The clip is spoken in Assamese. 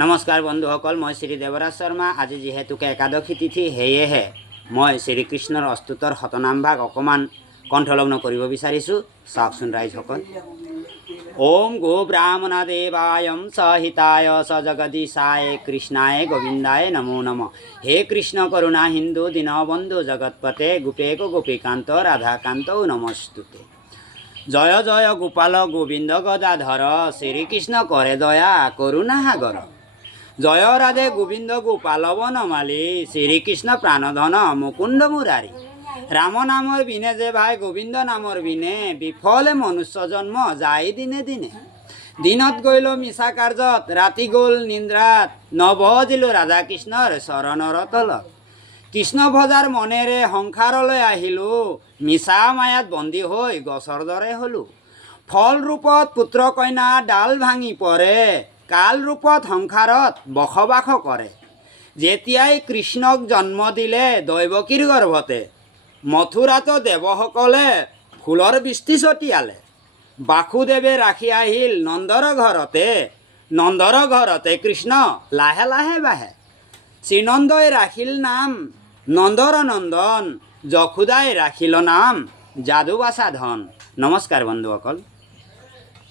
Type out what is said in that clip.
নমস্কাৰ বন্ধুসকল, মই শ্ৰী দেৱৰাজ শৰ্মা। আজি যিহেতুকে একাদশী তিথি, সেয়েহে মই শ্ৰীকৃষ্ণৰ অস্তুতৰ শতনামভাগ অকণমান কণ্ঠলগ্ন কৰিব বিচাৰিছোঁ। চাওকচোন ৰাইজসকল। ওম গো ব্ৰাহ্মণ দেৱায়ম সহিতায় স জগদীশায় কৃষ্ণায় গোবিন্দায় নমো নমঃ। হে কৃষ্ণ করুণা হিন্দু দীনবন্ধু জগৎপতে গোপেক গোপীকান্ত রাধাকান্ত নমস্তুতে। জয় জয় গোপাল গোবিন্দ গদাধর শ্রীকৃষ্ণ করে দয়া করুণা সাগর। জয় রাধে গোবিন্দ গোপাল বনমালী শ্রীকৃষ্ণ প্রাণধন মুকুন্দ মুরারি। রাম নামর বিনে যে ভাই গোবিন্দ নামর বিনে বিফলে মনুষ্য জন্ম যায় দিনে দিনে। দিনত গইল মিছা কার্যত রাতি গল নিন্দ্রাত নবজিলো রাধা কৃষ্ণর চরণর তলত। কৃষ্ণ ভজাৰ মনেৰে সংসাৰলৈ আহিলোঁ মিছা মায়াত বন্দী হৈ গছৰ দৰে হ'লোঁ। ফল ৰূপত পুত্ৰ কন্যা ডাল ভাঙি পৰে কাল ৰূপত সংসাৰত বসবাস কৰে। যেতিয়াই কৃষ্ণক জন্ম দিলে দৈৱকীৰ গৰ্ভতে মথুৰাতো দেৱসকলে ফুলৰ বৃষ্টি ছটিয়ালে। বাসুদেৱে ৰাখি আহিল নন্দৰ ঘৰতে কৃষ্ণ লাহে লাহে বাঢ়ে। শ্ৰীনন্দই ৰাখিল নাম নন্দৰ নন্দন, যশোদাই ৰাখিল নাম যাদুবাচা ধন। নমস্কাৰ বন্ধুসকল।